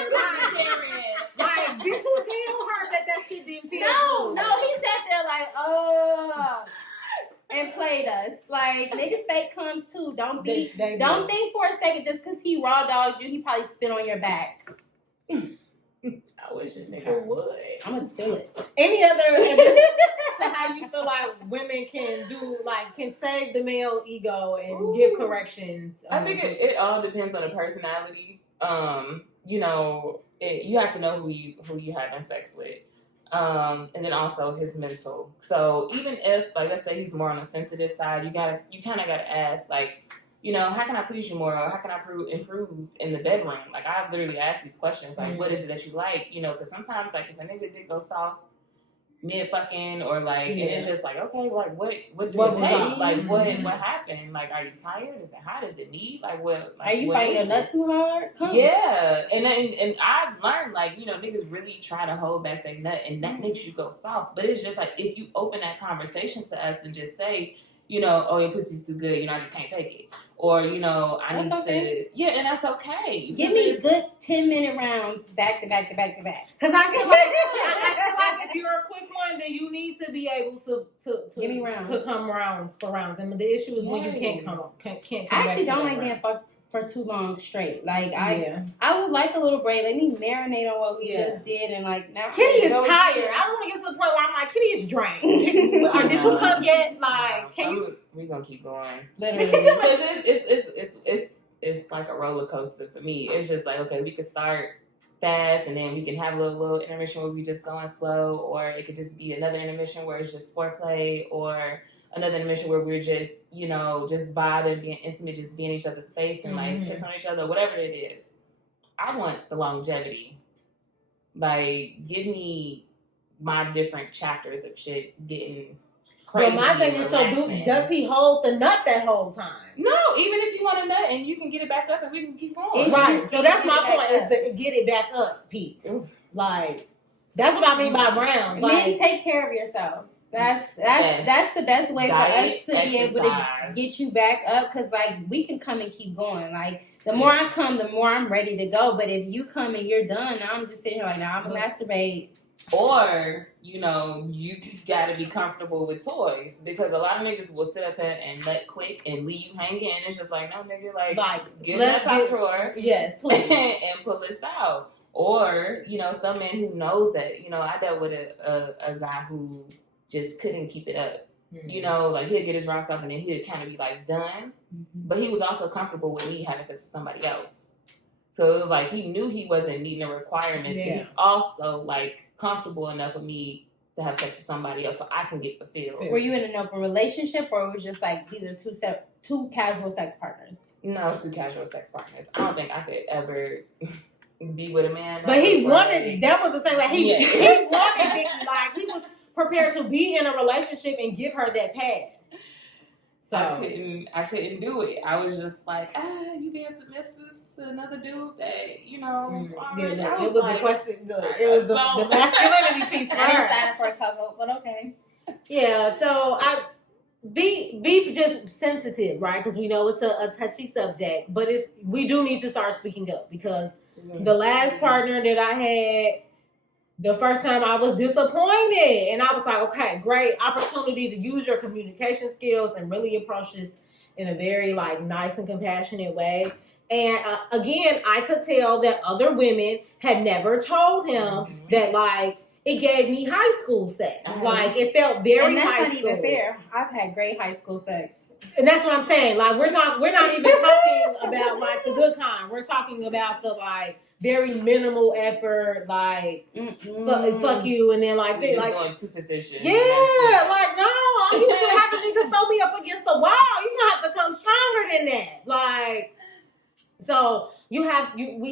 Like, did you tell her that shit didn't feel good? No, he sat there like, and played us. Like, niggas fake comes too. Don't think for a second just because he raw dogged you, he probably spit on your back. I wish a nigga would. I'm gonna feel it. Any other addition to how you feel like women can save the male ego and give corrections? I think it all depends on the personality. You have to know who you having sex with. And then also his mental. So even if, like, let's say he's more on the sensitive side, you kind of gotta ask, like, how can I please you more, or how can I improve in the bedroom? Like, I've literally asked these questions, like, what is it that you like? Because sometimes, like, if a nigga did go soft mid fucking, or like, and it's just like, okay, like, what do you take? Like, what happened? Like, are you tired? Is it hot? Is it need? Like, what? Like, are you fighting your nut too hard? Yeah, and I've learned, like, niggas really try to hold back their nut, and that makes you go soft. But it's just like, if you open that conversation to us and just say, oh, your pussy's too good, I just can't take it. Or, I need to... Yeah, and that's okay. Give me good 10-minute rounds back to back to back to back. Because I feel like if you're a quick one, then you need to be able to give me rounds. To come rounds for rounds. And the issue is when you can't come I actually don't like being fucked for too long straight. Like, I would like a little break. Let me marinate on what we just did, and like now Kitty is tired. I don't want to get to the point where I'm like, Kitty is drained. Did you come yet? Like, we're gonna keep going. Literally. Because it's like a roller coaster for me. It's just like, okay, we could start fast, and then we can have a little intermission where we just going slow, or it could just be another intermission where it's just foreplay, or another intermission where we're just, just vibing, being intimate, just being in each other's face and like kiss on each other, whatever it is. I want the longevity. Like, give me my different chapters of shit getting crazy. But my thing is, so does he hold the nut that whole time? No, even if you want a nut and you can get it back up and we can keep going. Right. So that's my point, is the get it back up piece. Like, that's what I mean by round. Like, men, take care of yourselves. That's the best way for us to be able to get you back up, because like, we can come and keep going. Like, the more I come, the more I'm ready to go. But if you come and you're done, now I'm just sitting here like, I'm gonna masturbate. Or, you gotta be comfortable with toys, because a lot of niggas will sit up here and nut quick and leave you hanging, and it's just like, no, nigga, like get in that top drawer, yes, please, and pull this out. Or, some man who knows that, I dealt with a guy who just couldn't keep it up. Mm-hmm. Like, he'd get his rocks off and then he'd kind of be like done. Mm-hmm. But he was also comfortable with me having sex with somebody else. So it was like, he knew he wasn't meeting the requirements, but he's also like comfortable enough with me to have sex with somebody else so I can get fulfilled. Were you in an open relationship, or it was just like, these are two casual sex partners? No, 2 casual sex partners. I don't think I could ever be with a man. But he wanted, that was the same way. He wanted Vicky, like, he was prepared to be in a relationship and give her that pass. So I couldn't do it. I was just like, you being submissive to another dude that, it was like, the question. It was the masculinity piece for her. I didn't sign for a couple, but okay. Yeah, so be just sensitive, right? Because we know it's a touchy subject, but we do need to start speaking up, because the last partner that I had, the first time I was disappointed, and I was like, okay, great opportunity to use your communication skills and really approach this in a very like nice and compassionate way. And again, I could tell that other women had never told him that, like, it gave me high school sex. Like, it felt very high school. And that's not even fair. I've had great high school sex. And that's what I'm saying. Like, we're not even talking about like the good kind. We're talking about the like very minimal effort, like fuck you, and then like they like going two positions. Yeah, like no, I'm used to having niggas throw me up against the wall. You gonna have to come stronger than that. Like, so we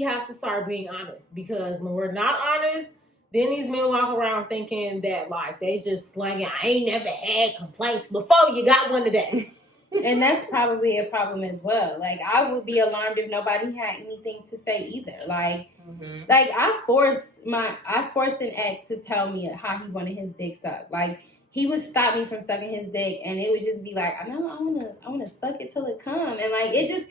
have to start being honest, because when we're not honest, then these men walk around thinking that like they just slanging. I ain't never had complaints before. You got one today. And that's probably a problem as well. Like, I would be alarmed if nobody had anything to say either. Like, like I forced an ex to tell me how he wanted his dick sucked. Like, he would stop me from sucking his dick, and it would just be like, I wanna suck it till it come. And like, it just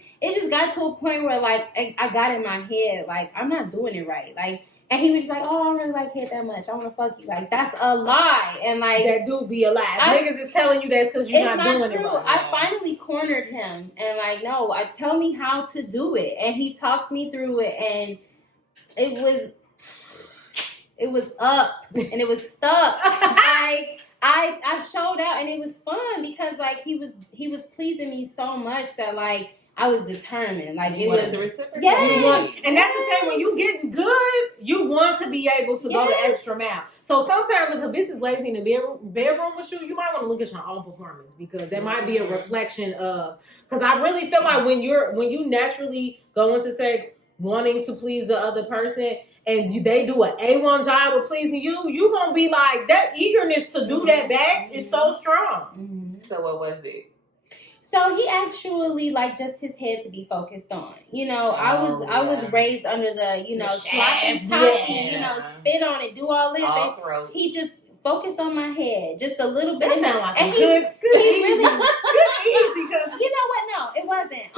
got to a point where like I got in my head like I'm not doing it right. Like. And he was like, oh, I don't really like head that much. I want to fuck you. Like, that's a lie. And, like... That do be a lie. Niggas is telling you that because you're not doing it right. I finally cornered him. And, like, no, tell me how to do it. And he talked me through it. And it was up. And it was stuck. I showed out. And it was fun because, like, he was pleasing me so much that, like... I was determined. Like, it was reciprocal. Yes. And that's the thing. When you getting good, you want to be able to go the extra mile. So sometimes if a bitch is lazy in the bedroom with you might want to look at your own performance, because that might be a reflection of. Because I really feel like when you naturally go into sex wanting to please the other person, and they do an A1 job of pleasing you gonna be like, that eagerness to do that back is so strong. So what was it? So he actually like just his head to be focused on. You know, I was raised under the, you know, slap and talkie, you know, spit on it, do all this. All and throat. He just focused on my head just a little bit. That sound like and a good easy. Good easy. You know what? No, it wasn't.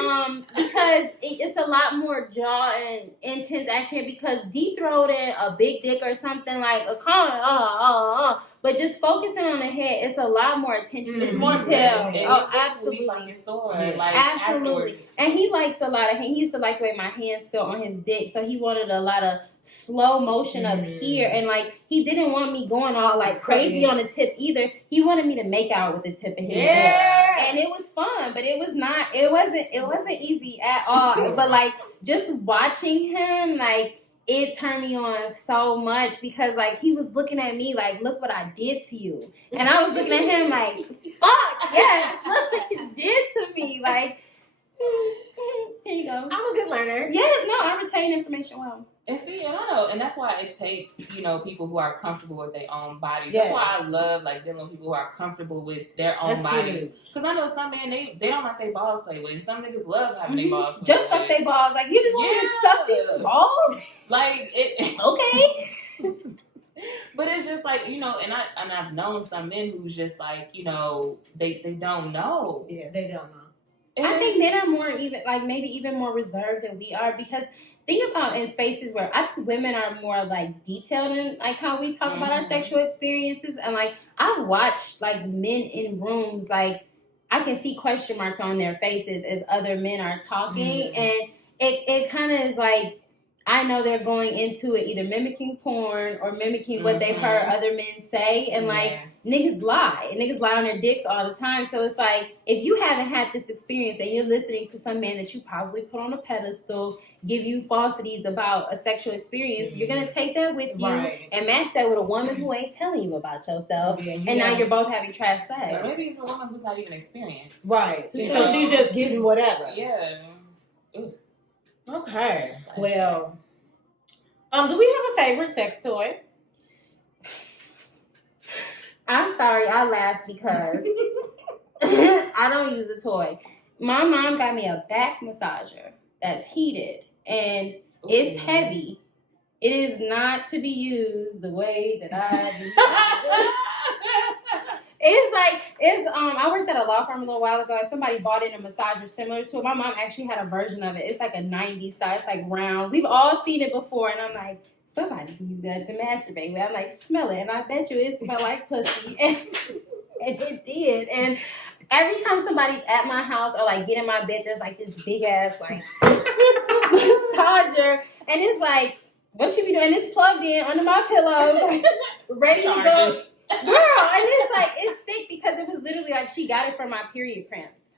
Because it's a lot more jaw and intense action, because deep throating a big dick or something like a con, but just focusing on the head, it's a lot more attention to detail. Oh, absolutely. Like, absolutely. Afterwards. And he likes a lot of, he used to like the way my hands felt on his dick, so he wanted a lot of slow motion up here, and like he didn't want me going all like crazy on the tip either. He wanted me to make out with the tip of his dick, and it was fun, but it wasn't easy at all. But like just watching him, like it turned me on so much, because like he was looking at me like, look what I did to you, and I was looking at him like, fuck yes, look what you did to me, like. Here you go. I'm a good learner. Yes, no, I retain information well. And see, and I know, and that's why it takes, you know, people who are comfortable with their own bodies. Yes. That's why I love like dealing with people who are comfortable with their own bodies. Because I know some men they don't like their balls played with. And some niggas love having their balls played just suck their balls. Like, you just want me to suck these balls? Like it. Okay. But it's just like, you know, and I've known some men who's just like, you know, they don't know. Yeah, they don't know. I think men are more maybe even more reserved than we are, because think about in spaces where I think women are more like detailed in like how we talk about our sexual experiences, and like I've watched like men in rooms, like I can see question marks on their faces as other men are talking, and it kind of is like, I know they're going into it either mimicking porn or mimicking what they've heard other men say. And like, niggas lie. And niggas lie on their dicks all the time. So it's like, if you haven't had this experience and you're listening to some man that you probably put on a pedestal, give you falsities about a sexual experience, you're going to take that with you and match that with a woman who ain't telling you about yourself. And now you're both having trash sex. So maybe it's a woman who's not even experienced. Right. So she's just getting whatever. Yeah. Okay. Well, do we have a favorite sex toy? I'm sorry, I laughed because I don't use a toy. My mom got me a back massager that's heated, and it's heavy. It is not to be used the way that I do. I worked at a law firm a little while ago, and somebody bought in a massager similar to it. My mom actually had a version of it. It's like a 90s style. It's like round. We've all seen it before, and I'm like, somebody can use that to masturbate with. I'm like, smell it, and I bet you it smelled like pussy, and it did. And every time somebody's at my house or like get in my bed, there's like this big ass like massager, and it's like, what you be doing? It's plugged in under my pillows, like, ready to go. Girl, and it's like, it's sick because it was literally like she got it for my period cramps.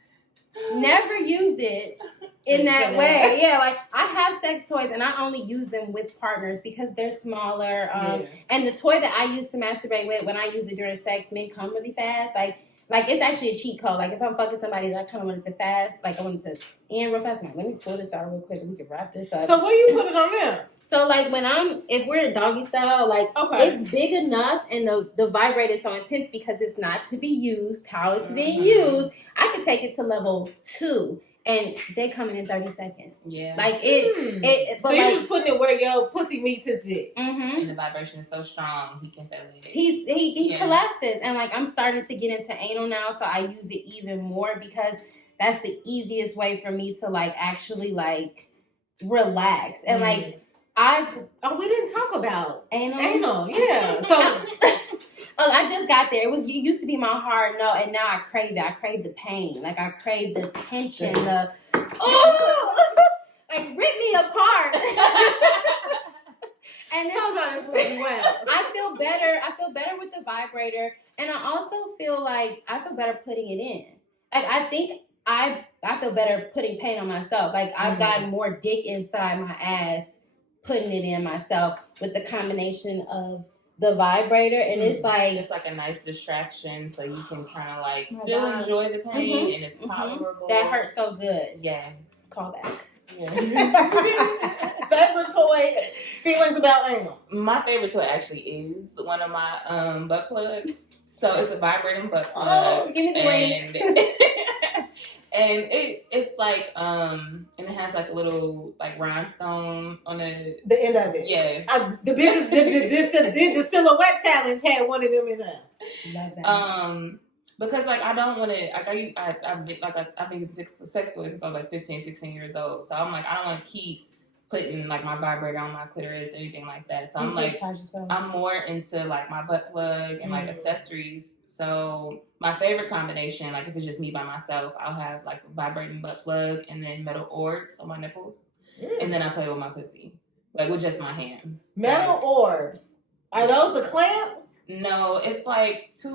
Never used it in that way. Yeah, like I have sex toys, and I only use them with partners because they're smaller. And the toy that I use to masturbate with, when I use it during sex, may come really fast. Like it's actually a cheat code. Like if I'm fucking somebody that I kind of want it to fast, like I want it to end real fast. I'm like, let me pull this out real quick and we can wrap this up. So where you put it on there? So like if we're in doggy style, like it's big enough and the vibrator is so intense because it's not to be used how it's being used. I could take it to level 2 and they come in 30 seconds. Yeah. Like it so you're just putting it where your pussy meets his dick. Mm-hmm. And the vibration is so strong, he can feel it. He collapses. And like I'm starting to get into anal now, so I use it even more because that's the easiest way for me to like actually like relax. And like we didn't talk about anal. Yeah. So I just got there. It used to be my hard no, and now I crave it. I crave the pain. Like I crave the tension. Like rip me apart. And I feel better. I feel better with the vibrator, and I also feel like I feel better putting it in. Like I think I feel better putting pain on myself. Like I've gotten more dick inside my ass putting it in myself with the combination of the vibrator, and it's like a nice distraction, so you can kind of like still enjoy the pain, and it's tolerable. That hurts so good. Yes. Call back. Yeah. Favorite toy, feelings about anal. My favorite toy actually is one of my butt plugs. So it's a vibrating butt plug. Oh, give me the link. And it's like and it has like a little like rhinestone on the end of it. Yes. The bitches did the silhouette challenge had one of them in there. Love that. Because like I don't want to I've been using sex toys since I was like 15, 16 years old. So I'm like I don't want to keep putting like my vibrator on my clitoris or anything like that. So I'm like I'm more into like my butt plug and like accessories. So my favorite combination, like if it's just me by myself, I'll have like a vibrating butt plug and then metal orbs on my nipples. And then I play with my pussy. Like with just my hands. Metal orbs. Are those the clamp? No, it's like they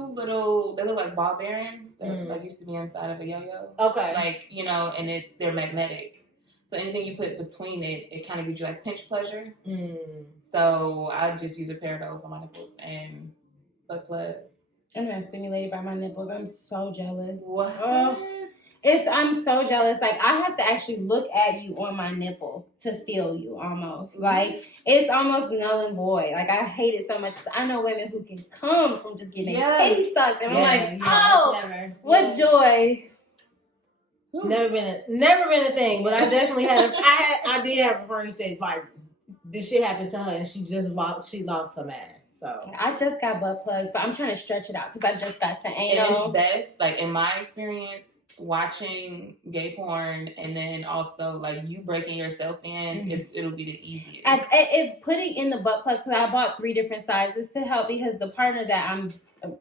look like ball bearings that like used to be inside of a yo-yo. Okay. Like, and they're magnetic. So anything you put between it kind of gives you like pinch pleasure. So I just use a pair of those on my nipples and butt plug. I'm not stimulated by my nipples. I'm so jealous. What? I'm so jealous. Like I have to actually look at you on my nipple to feel you almost. Like it's almost null and void. Like I hate it so much because I know women who can come from just getting titty sucked, and I'm like, what joy. Never been a thing, but I definitely I did have a friend who said like this shit happened to her and she lost her man. So I just got butt plugs, but I'm trying to stretch it out because I just got to anal. And it's best, like in my experience, watching gay porn and then also like you breaking yourself in it'll be the easiest. If putting in the butt plugs, because I bought 3 different sizes to help because the partner that I'm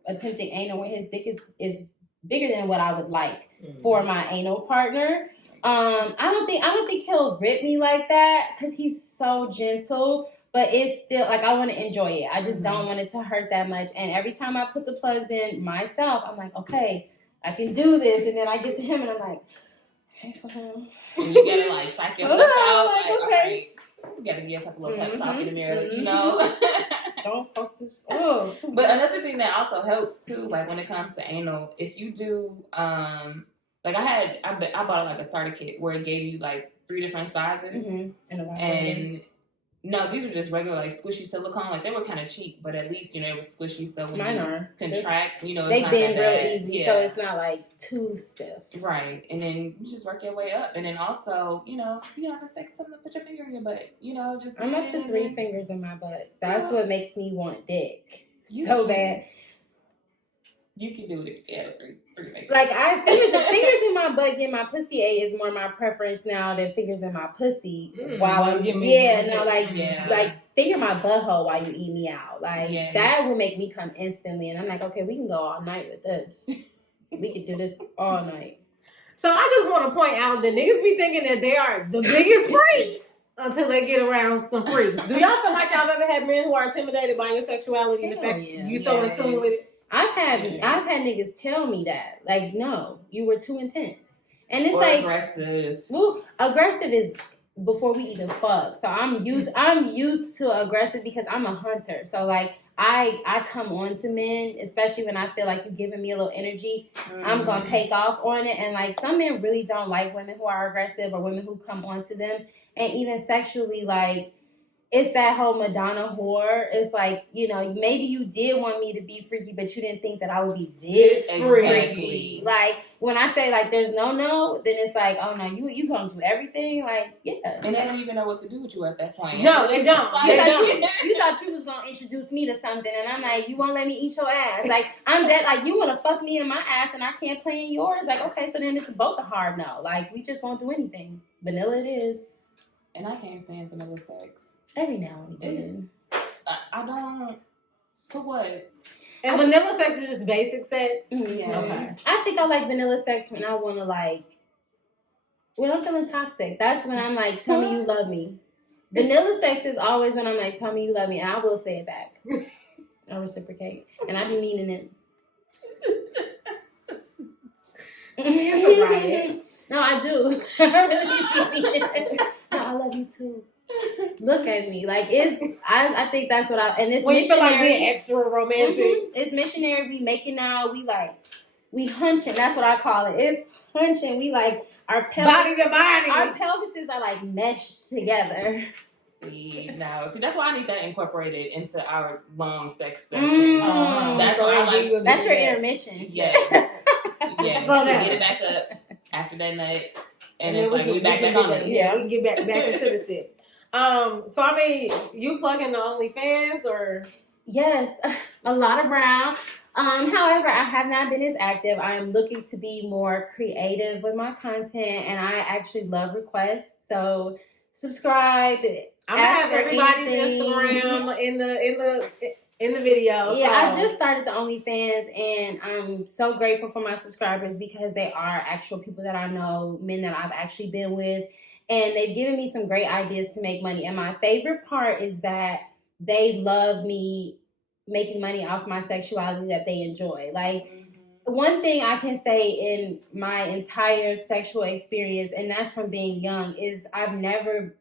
attempting anal with, his dick is bigger than what I would like for my anal partner. I don't think he'll rip me like that because he's so gentle. But it's still, like, I want to enjoy it. I just don't want it to hurt that much. And every time I put the plugs in myself, I'm like, okay, I can do this. And then I get to him and I'm like, hey, so and you gotta, like, psych yourself out. Like, okay. All right, you gotta give yourself a little pep talk in the mirror, Don't fuck this up. But another thing that also helps, too, like, when it comes to anal, if you do, like, I bought, like, a starter kit where it gave you, like, 3 different sizes. And no, these are just regular, like, squishy silicone. Like, they were kind of cheap, but at least, it was squishy. So when you contract, it's they not bend that real bad. easy, so it's not, like, too stiff. Right. And then you just work your way up. And then also, if you have sex, something to put your finger in your butt. Just I'm up to 3 fingers in my butt. That's what makes me want dick so bad. You can do it at 3 fingers. Like, the fingers in my butt getting my pussy ate is more my preference now than fingers in my pussy while I'm like finger my butthole while you eat me out. Like that will make me come instantly, and I'm like, okay, we can go all night with this. We could do this all night. So I just want to point out that niggas be thinking that they are the biggest freaks until they get around some freaks. Do y'all feel like y'all ever had men who are intimidated by your sexuality and the fact that you so in tune with? I've had niggas tell me that, like, no, you were too intense, and it's or like aggressive. Well, aggressive is before we even fuck. So I'm used to aggressive because I'm a hunter. So like I come on to men, especially when I feel like you're giving me a little energy. I'm gonna take off on it. And like some men really don't like women who are aggressive or women who come on to them. And even sexually, like it's that whole Madonna whore. It's like, you know, maybe you did want me to be freaky, but you didn't think that I would be this freaky. Like, when I say, like, there's no, then it's like, oh, no, you come to everything. Like, yeah. And they don't even know what to do with you at that point. No, they don't. Like, you thought you was going to introduce me to something, and I'm like, you won't let me eat your ass. Like, I'm dead. Like, you want to fuck me in my ass, and I can't play in yours? Like, okay, so then it's both a hard no. Like, we just won't do anything. Vanilla it is. And I can't stand vanilla sex. Every now and again. I don't. For what? And vanilla sex is just basic sex? Yeah. Okay. I think I like vanilla sex when I want to, like, when I'm feeling toxic. That's when I'm like, tell me you love me. Vanilla sex is always when I'm like, tell me you love me. And I will say it back. I reciprocate. And I be meaning it. Right. No, I do. I really mean it. No, I love you too. Look at me, like I think that's what and it's when you feel missionary. like being extra romantic. Mm-hmm. It's missionary. We making out. We hunching. That's what I call it. It's hunching. We like our pelvis, body to body. Our pelvises are like meshed together. See, that's why I need that incorporated into our long sex session. That's so why I like. That's your intermission. Yes. Yes. So get it back up after that night, and it's like we back on it. Yeah, we can get back into the shit. So I mean, you plug in the OnlyFans or? Yes, a lot of brown. However, I have not been as active. I am looking to be more creative with my content, and I actually love requests. So subscribe. I'm gonna have everybody's Instagram in the video. Yeah, so. I just started the OnlyFans, and I'm so grateful for my subscribers because they are actual people that I know, men that I've actually been with. And they've given me some great ideas to make money. And my favorite part is that they love me making money off my sexuality that they enjoy. Like, one thing I can say in my entire sexual experience, and that's from being young, is I've never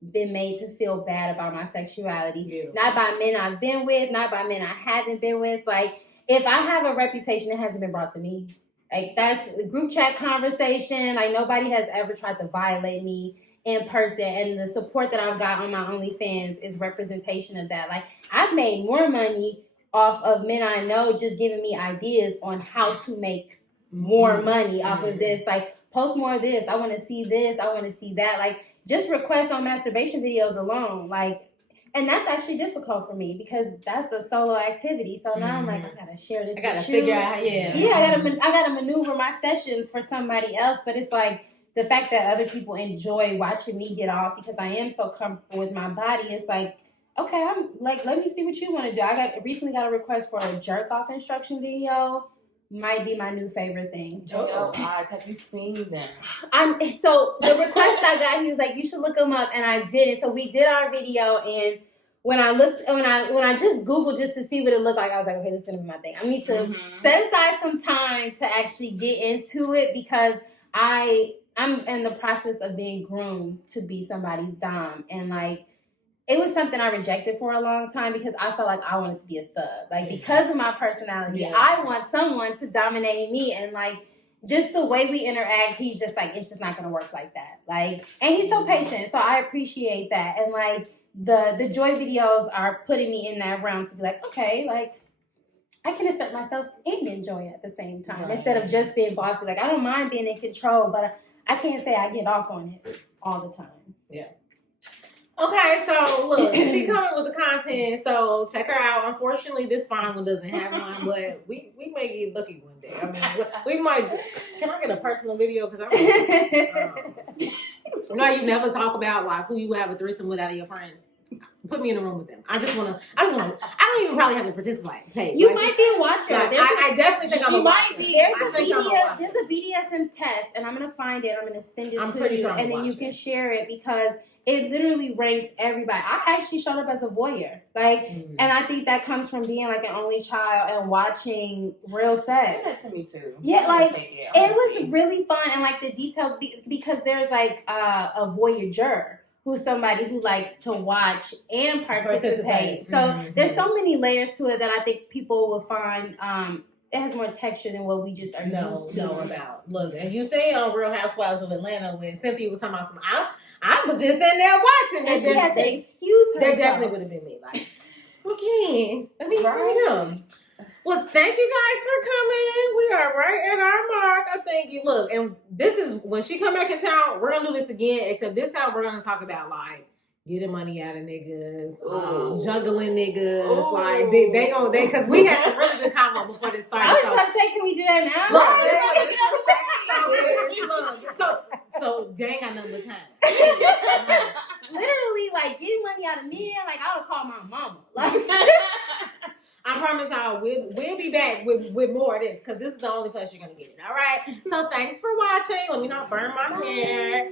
been made to feel bad about my sexuality. Beautiful. Not by men I've been with, not by men I haven't been with. Like, if I have a reputation, it hasn't been brought to me. Like, that's a group chat conversation. Like, nobody has ever tried to violate me in person. And the support that I've got on my OnlyFans is representation of that. Like, I've made more money off of men I know just giving me ideas on how to make more money off of this. Like, post more of this. I want to see this. I want to see that. Like, just requests on masturbation videos alone. Like, and that's actually difficult for me because that's a solo activity. So now I'm like, I gotta share this. I gotta figure out. I gotta maneuver my sessions for somebody else. But it's like the fact that other people enjoy watching me get off because I am so comfortable with my body. It's like, okay, I'm like, let me see what you want to do. I recently got a request for a jerk off instruction video. Might be my new favorite thing. Eyes, have you seen them? So the request I got, he was like, you should look them up, and I did it. So we did our video, and when I just Googled just to see what it looked like, I was like, okay, this is gonna be my thing. I need to set aside some time to actually get into it because I'm in the process of being groomed to be somebody's dom, and like, it was something I rejected for a long time because I felt like I wanted to be a sub. Like, because of my personality, I want someone to dominate me. And, like, just the way we interact, he's just like, it's just not going to work like that. Like, and he's so patient. So I appreciate that. And, like, the joy videos are putting me in that realm to be like, okay, like, I can accept myself and enjoy it at the same time. Right. Instead of just being bossy. Like, I don't mind being in control, but I can't say I get off on it all the time. Yeah. Okay, so look, she coming with the content, so check her out. Unfortunately, this fine one doesn't have one, but we may get lucky one day. I mean, we might. Can I get a personal video? Because no, you never talk about like who you have a threesome with out of your friends. Put me in a room with them. I don't even probably have to participate. Hey, you might be a watcher. Like, I definitely think I'm a watcher. There's a BDSM test, and I'm gonna find it. I'm gonna send it to you, and then you can share it because it literally ranks everybody. I actually showed up as a voyeur, like, and I think that comes from being like an only child and watching real sex. Send that to me too. Yeah, like it was really fun, and like the details because there's like a voyeur. who's somebody who likes to watch and participate. So there's so many layers to it that I think people will find it has more texture than what we just are used to. know about. Look, and you say on Real Housewives of Atlanta when Cynthia was talking about some, I was just sitting there watching. And she had to excuse herself. That definitely would have been me. Like, okay, let me go. Well, thank you guys for coming. We are right at our mark. I thank you. Look, and this is when she come back in town, we're gonna do this again, except this time we're gonna talk about like getting money out of niggas, juggling niggas. Ooh. Like they because we had some really good convo before this started. I was trying to say, can we do that now? So they ain't got nothing but time. Literally, like getting money out of men, like I would call my mama. Like I promise y'all, we'll be back with more of this because this is the only place you're gonna get it. All right. So thanks for watching. Let me not burn my hair.